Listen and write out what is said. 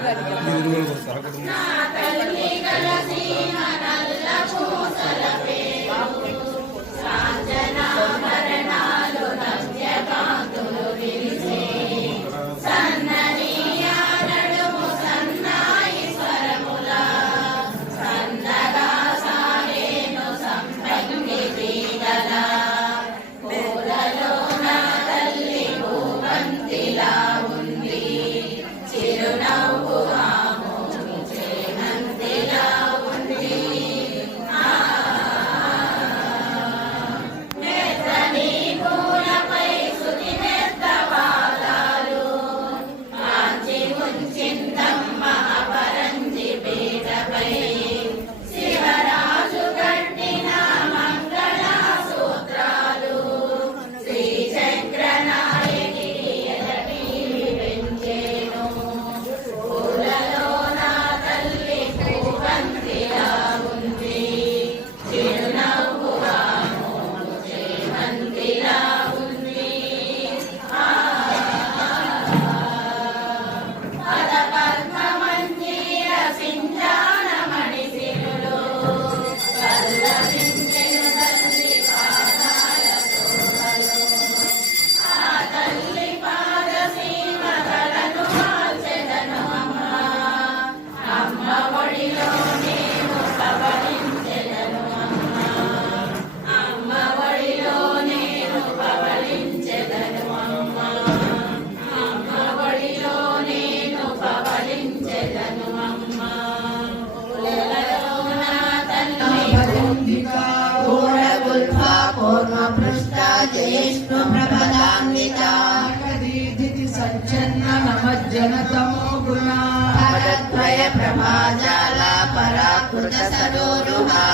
ఇది కూడా సరకుడు पूर्णगुल्फा कूर्मपृष्ठा जयेष्णुप्रभदान्विता जगदीधिति सज्जन्न नमज्जनतमो गुणा पदद्वय प्रभाजाला पराकृत सरोरुहा